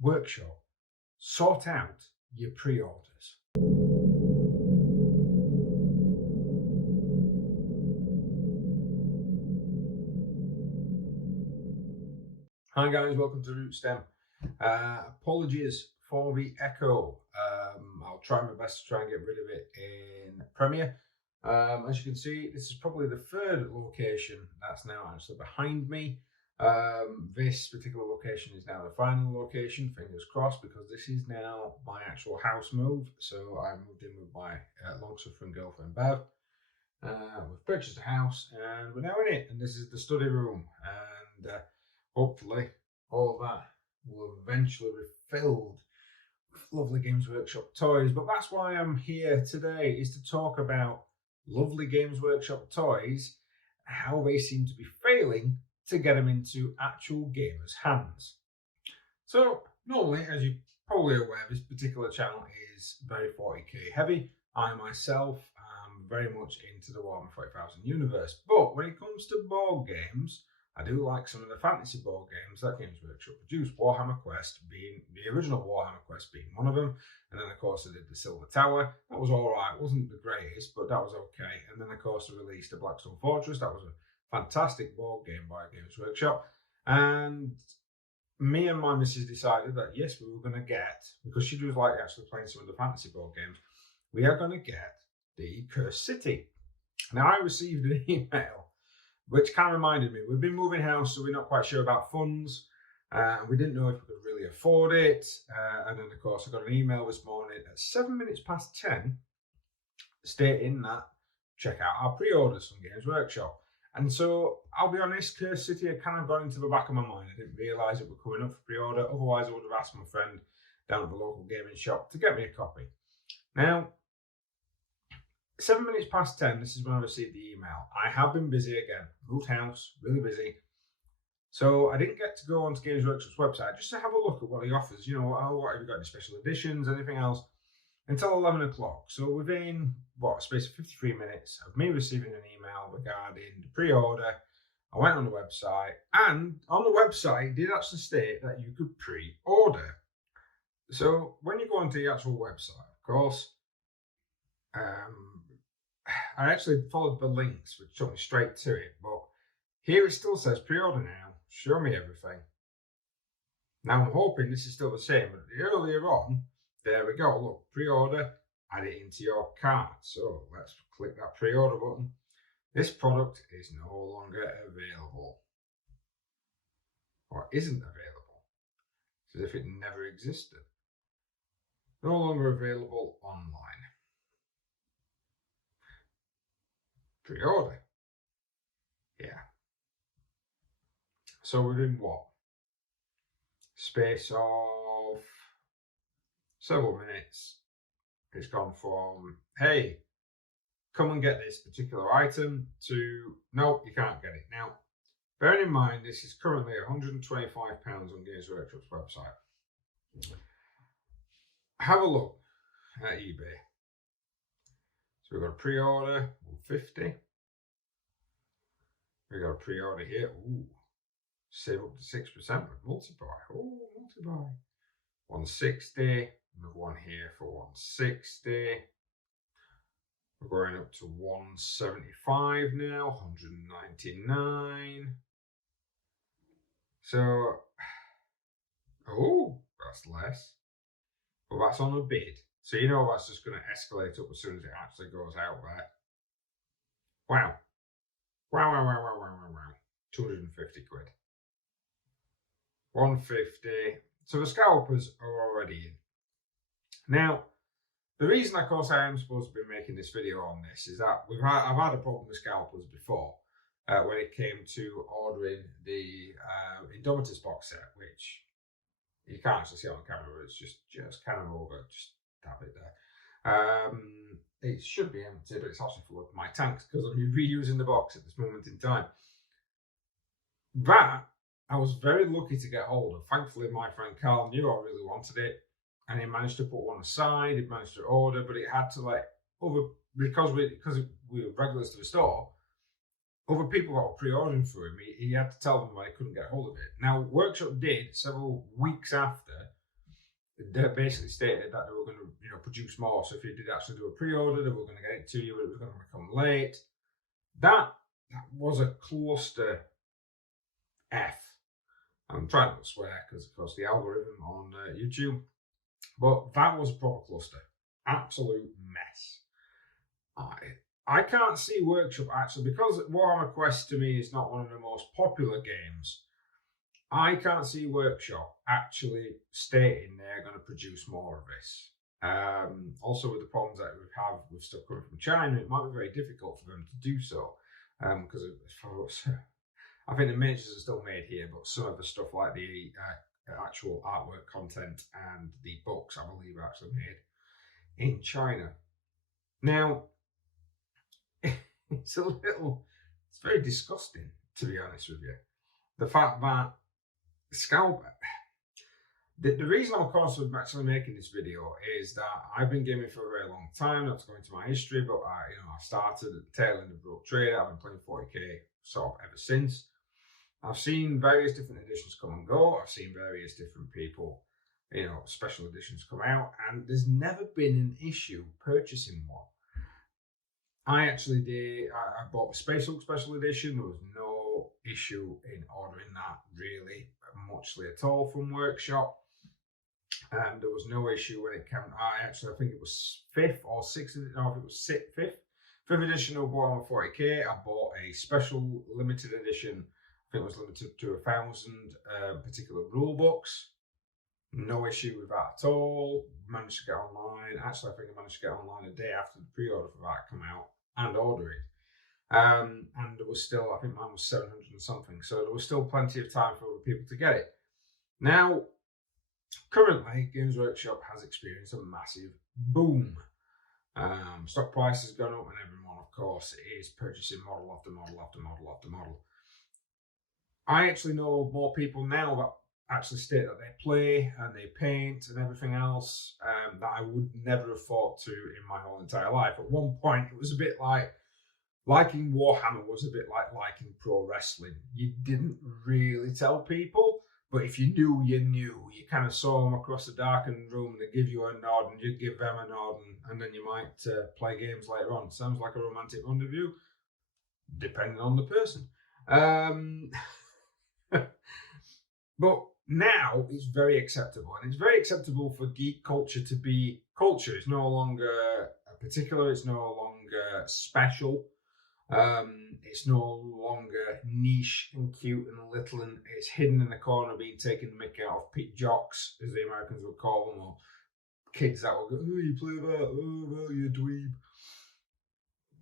Workshop, sort out your pre-orders. Hi guys, welcome to Root Stem. Apologies for the echo. I'll try my best to try and get rid of it in Premiere. As you can see, this is probably the third location that's now actually behind me. This particular location is now the final location, fingers crossed, because this is now my actual house move. So I moved in with my long-suffering girlfriend Bev. We've purchased a house and we're now in it, and this is the study room, and hopefully all of that will eventually be filled with lovely Games Workshop toys. But that's why I'm here today, is to talk about lovely Games Workshop toys, how they seem to be failing to get them into actual gamers' hands. So normally, as you're probably aware, this particular channel is very 40k heavy. I myself am very much into the Warhammer 40,000 universe, but when it comes to board games, I do like some of the fantasy board games that Games Workshop produced. Warhammer Quest being the original Warhammer Quest being one of them, and then of course they did the Silver Tower. That was all right. It wasn't the greatest, but that was okay. And then of course they released the Blackstone Fortress. That was a fantastic board game by Games Workshop. And me and my missus decided that yes, we were going to get, because she was like actually playing some of the fantasy board games, we are going to get the Cursed City. Now I received an email which kind of reminded me, we've been moving house, so we're not quite sure about funds. We didn't know if we could really afford it. And then, of course, I got an email this morning at 7 minutes past 10 stating that check out our pre-orders from Games Workshop. And so, I'll be honest, Cursed City had kind of gone into the back of my mind. I didn't realise it was coming up for pre-order. Otherwise, I would have asked my friend down at the local gaming shop to get me a copy. Now, 7 minutes past 10, this is when I received the email. I have been busy again. Moved house, really busy. So I didn't get to go onto Games Workshop's website just to have a look at what he offers. You know, oh, what have you got, any special editions, anything else, until 11 o'clock. So within, a space of 53 minutes of me receiving an email regarding the pre-order, I went on the website, and on the website, it did actually state that you could pre-order. So when you go onto the actual website, of course, I actually followed the links, which took me straight to it, but here it still says pre-order now, show me everything. Now I'm hoping this is still the same, but earlier on, there we go, look, pre-order, add it into your cart. So let's click that pre-order button. This product is no longer available, or isn't available. It's as if it never existed. No longer available online. Pre-order. Yeah. So within what? Space of several minutes, it's gone from, hey, come and get this particular item, to, no, you can't get it. Now, bearing in mind, this is currently £125 on Games Workshop's website. Have a look at eBay. So we've got a pre-order, 150. We got a pre-order here. Ooh, save up to 6% with multi-buy. Oh, multi-buy. 160. Another one here for 160. We're going up to 175 now. 199. So, oh, that's less. But that's on a bid. So you know that's just going to escalate up as soon as it actually goes out there. Wow. Wow. 250 quid. 150. So the scalpers are already in. Now, the reason, of course, I am supposed to be making this video on this is that I've had a problem with scalpers before when it came to ordering the Indomitus box set, which you can't actually see on camera. It's just kind of over, just tap it there. It should be empty, but it's also full of my tanks because I'm reusing the box at this moment in time. That I was very lucky to get hold of. Thankfully, my friend Carl knew I really wanted it, and he managed to put one aside. He managed to order, but it had to because we were regulars to the store. Other people that were pre-ordering for him, he had to tell them why he couldn't get hold of it. Now, Workshop did several weeks after they basically stated that they were going to, produce more. So if you did actually do a pre-order, they were going to get it to you, but it was going to become late. That was a cluster F. I'm trying not to swear because, of course, the algorithm on YouTube. But that was a proper cluster. Absolute mess. I can't see Workshop actually, because Warhammer Quest to me is not one of the most popular games. I can't see Workshop actually stating they're going to produce more of this. Also, with the problems that we have with stuff coming from China, it might be very difficult for them to do so. Because I think the miniatures are still made here, but some of the stuff like the actual artwork content and the books, I believe, are actually made in China. Now, it's very disgusting, to be honest with you. The fact that Scalper, the reason I'm, of course, actually making this video is that I've been gaming for a very long time. Not to go into my history, but I started at the tail end of Broke Trade. I've been playing 40k sort of ever since. I've seen various different editions come and go. I've seen various different people, special editions come out, and there's never been an issue purchasing one. I actually did. I bought the Space Hulk special edition. There was no issue in ordering that really muchly at all from Workshop. There was no issue when it came. I think it was 5th or 6th. No, it was 5th edition of Warhammer 40k. I bought a special limited edition. I think it was limited to 1,000 particular rule books. No issue with that at all. Managed to get online. Actually, I think I managed to get online a day after the pre-order for that come out and order it. And there was still, I think mine was 700 and something. So there was still plenty of time for other people to get it. Now, currently, Games Workshop has experienced a massive boom. Stock price has gone up, and everyone, of course, is purchasing model after model after model after model. I actually know more people now that actually state that they play and they paint and everything else that I would never have thought to in my whole entire life. At one point, it was a bit like liking Warhammer was a bit like liking pro wrestling. You didn't really tell people, but if you knew, you knew. You kind of saw them across the darkened room and they give you a nod and you'd give them a nod and then you might play games later on. Sounds like a romantic rendezvous, depending on the person. But now it's very acceptable, and it's very acceptable for geek culture to be culture. It's no longer particular, it's no longer special, it's no longer niche and cute and little, and it's hidden in the corner being taken the mick out of pit jocks, as the Americans would call them, or kids that will go, oh, you play that, oh, well, you dweeb.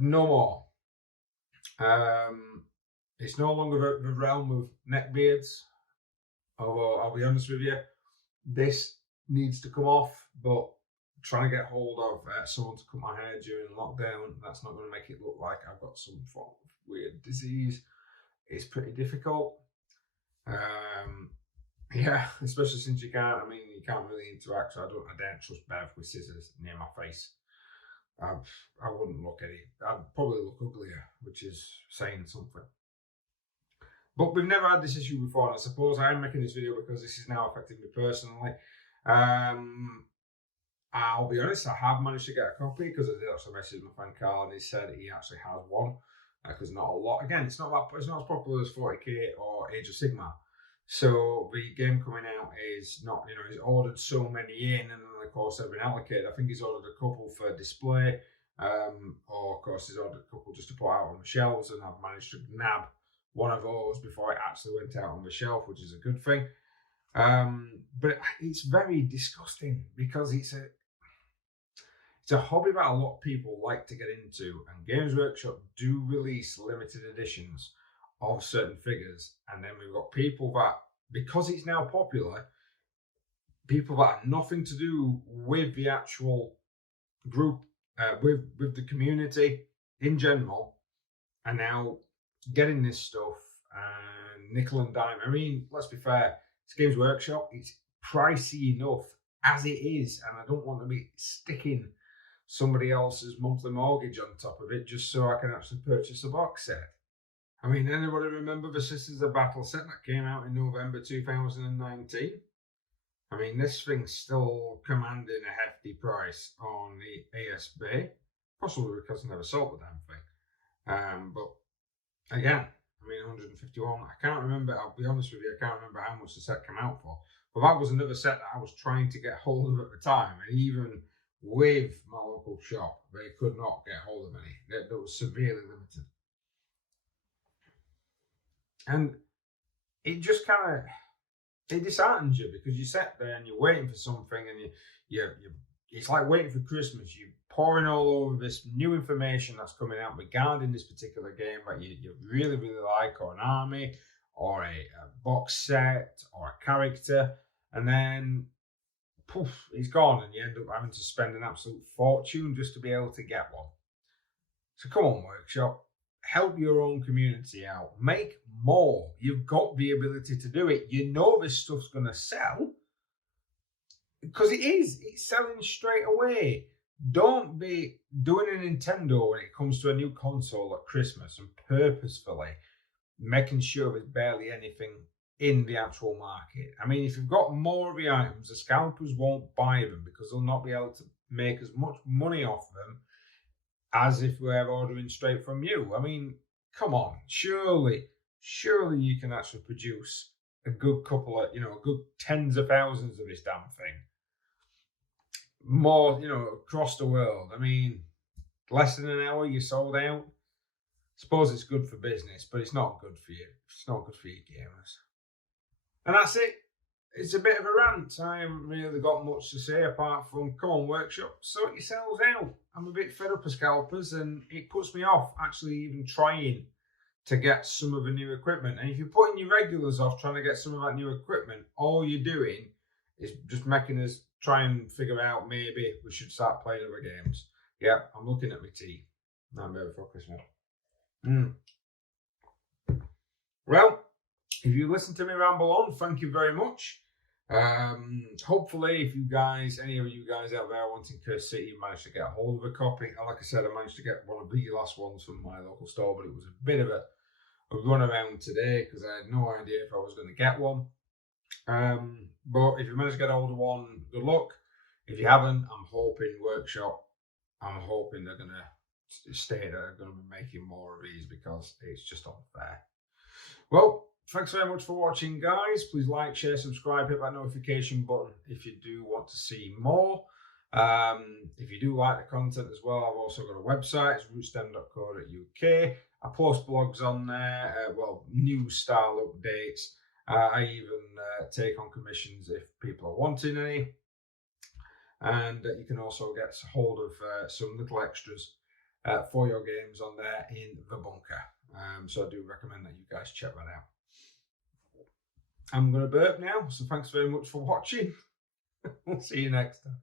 No more. It's no longer the realm of neckbeards. Although, I'll be honest with you, this needs to come off, but trying to get hold of someone to cut my hair during lockdown, that's not going to make it look like I've got some form of weird disease. It's pretty difficult. Yeah, especially since you can't really interact, so I don't trust Bev with scissors near my face. I wouldn't look I'd probably look uglier, which is saying something. But we've never had this issue before, and I suppose I am making this video because this is now affecting me personally. I'll be honest, I have managed to get a copy because I did actually message my friend Carl and he said he actually has one. Because not a lot, again, it's not as popular as 40k or Age of Sigmar. So the game coming out is not, he's ordered so many in, and then of course they've been allocated. I think he's ordered a couple for display, or of course he's ordered a couple just to put out on the shelves, and I've managed to nab one of those before it actually went out on the shelf, which is a good thing. But it's very disgusting because it's a hobby that a lot of people like to get into, and Games Workshop do release limited editions of certain figures, and then we've got people that, because it's now popular, people that have nothing to do with the actual group, with the community in general, are now getting this stuff and nickel and dime. I mean, let's be fair, it's Games Workshop, it's pricey enough as it is, and I don't want to be sticking somebody else's monthly mortgage on top of it just so I can actually purchase a box set. I mean, anybody remember the Sisters of Battle set that came out in November 2019? I mean, this thing's still commanding a hefty price on the ASB, possibly because I never sold the damn thing. But again, I mean, 151. I can't remember. I'll be honest with you. I can't remember how much the set came out for. But that was another set that I was trying to get hold of at the time, and even with my local shop, they could not get hold of any. That was severely limited, and it just kind of it disheartens you because you sit there and you're waiting for something, and you it's like waiting for Christmas. You're pouring all over this new information that's coming out regarding this particular game that you really, really like, or an army, or a box set, or a character, and then poof, it's gone, and you end up having to spend an absolute fortune just to be able to get one. So come on, Workshop, help your own community out. Make more. You've got the ability to do it. You know this stuff's going to sell because it is. It's selling straight away. Don't be doing a Nintendo when it comes to a new console at Christmas and purposefully making sure there's barely anything in the actual market. I mean, if you've got more of the items, the scalpers won't buy them because they'll not be able to make as much money off them as if we're ordering straight from you. I mean, come on, surely you can actually produce a good couple of, a good tens of thousands of this damn thing. More, across the world. I mean, less than an hour, you sold out. Suppose it's good for business, but it's not good for you. It's not good for you gamers. And that's it. It's a bit of a rant. I haven't really got much to say apart from, come on, Workshop, sort yourselves out. I'm a bit fed up of scalpers, and it puts me off actually even trying to get some of the new equipment. And if you're putting your regulars off trying to get some of that new equipment, all you're doing is just making us try and figure out maybe we should start playing other games. Yeah, I'm looking at my tea. I'm ready for Christmas. Well, if you listen to me ramble on, thank you very much. Hopefully, if any of you guys out there wanting Curse City, you managed to get a hold of a copy. Like I said, I managed to get one of the last ones from my local store, but it was a bit of a run around today because I had no idea if I was going to get one. But if you managed to get hold of one, good luck. If you haven't, I'm hoping Workshop, they're going to stay there. They're going to be making more of these because it's just unfair. Well, thanks very much for watching, guys. Please like, share, subscribe, hit that notification button if you do want to see more. If you do like the content as well, I've also got a website. It's rootstem.co.uk. I post blogs on there, news style updates. I even take on commissions if people are wanting any. And you can also get hold of some little extras for your games on there in the bunker. So I do recommend that you guys check that out. I'm going to burp now, so thanks very much for watching. We'll see you next time.